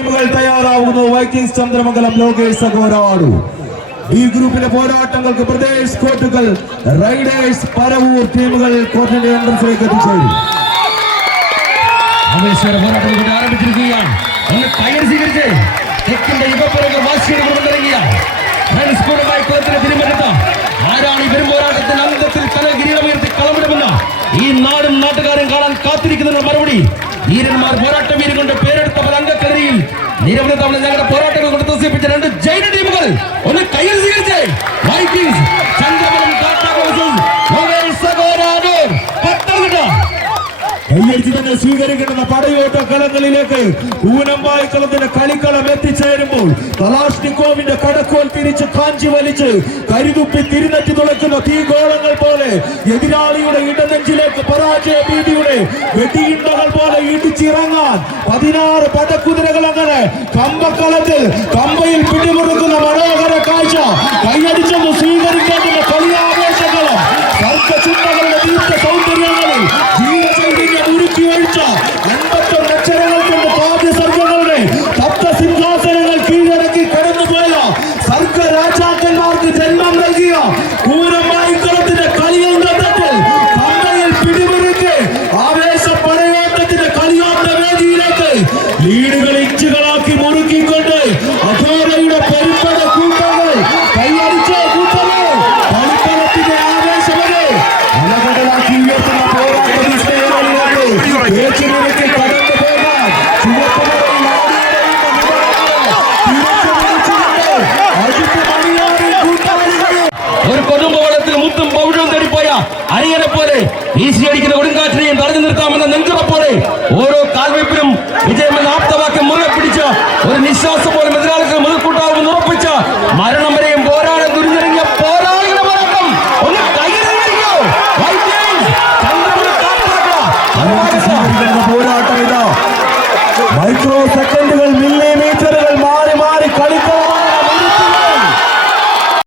ടീമുകൾ തയ്യാറാവുന്നു. വൈക്കിങ്സ് ചന്ദ്രമംഗലം, ലോകേഷ് സഗോരാടു. ഈ ഗ്രൂപ്പിലെ പോരാട്ടങ്ങൾക്ക് പ്രദേശ് കോട്ടുകൾ, റൈഡേഴ്സ് പരവൂർ ടീമുകൾ കോർട്ടിന്റെ എൻട്രൻസിലേക്ക് എത്തിച്ചേരും. പോരാട്ടങ്ങൾ ആരംഭിച്ചിരിക്കുകയാണ്. ടയർ സ്വീകരിച്ച് തെക്കിന്റെ യുവപ്പുറങ്ങൾ വാശിയിറങ്ങിയ ആരാണ് ഈ പെരും പോരാട്ടത്തിന്റെ അന്തത്തിൽ തല കിരീടമുയർത്തി കളമിടുമെന്ന ഈ നാടും നാട്ടുകാരും കാണാൻ കാത്തിരിക്കുന്ന മറുപടി ധീരന്മാർ പോരാട്ട വീരം കൊണ്ട് പേരെടുത്ത പല അംഗക്കരയിൽ നിരവധി തവണ ഞങ്ങളുടെ പോരാട്ടങ്ങൾ കൊണ്ട് തോൽപ്പിച്ച രണ്ട് ജൈന ടീമുകൾ ഒന്ന് കയ്യിൽ സ്വീകരിച്ച് വൈക്കിങ്സ് ചന്ദ്രമംഗലം കയ്യടിച്ച് തന്നെ സ്വീകരിക്കുന്ന പടയോട്ട കളങ്ങളിലേക്ക് ഊനമ്പായിക്കളത്തിന്റെ കളിക്കളം എത്തിച്ചേരുമ്പോൾ കലാഷ്നിക്കോവിന്റെ കടക്കോൽ തിരിച്ച് കാഞ്ചി വലിച്ച് കരുതുപ്പി തിരുനറ്റി തുളയ്ക്കുന്ന തീഗോളങ്ങൾ പോലെ എതിരാളിയുടെ ഇടനെഞ്ചിലേക്ക് പരാജയ ഭീതിയുടെ വെടിയിണ്ടകൾ പോലെ ഇടിച്ചിറങ്ങാൻ 16 പടക്കുതിരകൾ അങ്ങനെ കമ്പക്കളത്തിൽ കമ്പയിൽ പിടിമുറുക്കുന്ന മനോഹര കാഴ്ച കൈയടിച്ചൊന്ന് സ്വീകരിക്കേണ്ടുന്ന കളിയാവേശങ്ങളും സർക്കചിന്തകളുടെ ദീപ്ത സൗന്ദര്യങ്ങളിൽ ഉരുക്കി ഒഴിച്ച 51 അക്ഷരങ്ങൾ കൊണ്ട് കാവ്യസർഗങ്ങളുടെ സപ്തസിംഹാസനങ്ങൾ കീഴടക്കി കടന്നുപോയ സർഗ രാജാക്കന്മാർക്ക് ജന്മം നൽകിയ പൂരമായിക്കളത്തിന്റെ കളിയന്തത്തിൽ കമ്പയിൽ പിടിമുറുക്കി ആവേശ പടയോട്ടത്തിന്റെ കളിയോട്ട വേദിയിലേക്ക് ലീഡുകൾ ഇഞ്ചുകളാക്കി മുറുക്കിക്കൊണ്ട് അഘോരയുടെ പെരുപ്പട കൂട്ടങ്ങൾ കൈയടിച്ച കൂട്ടങ്ങൾ കളിക്കളത്തിന്റെ ആവേശമേ അലകടലാക്കി ഉയർത്തുന്ന പോരാട്ട ഒരു കൊടുമ്പവളത്തിൽ മുത്തും പൗഴവും തേടിപ്പോയ അരിയനെ പോലെ വീശിയടിക്കുന്ന കൊടുങ്കാറ്റിനെയും തടഞ്ഞു നിർത്താമെന്ന നെഞ്ചുറപ്പോടെ ഓരോ കാൽവയ്പിലും വിജയമെന്ന ആപ്തവാക്യം മുറുകെ പിടിച്ച ഒരു നിശ്വാസം പോലും എതിരാളികൾ മുതൽക്കൂട്ടാവുമെന്ന് ഉറപ്പിച്ച മരണം വരെയും പോരാടാൻ തുരിഞ്ഞിറങ്ങിയ പോരാളികളുടെ പോരാട്ടം ഒന്ന് കൈകളിലോ പോരാട്ടം ഇതാ മൈക്രോ സെക്കൻഡുകൾ മില്ലിമീറ്ററുകൾ മാറി മാറി കളിക്കണം.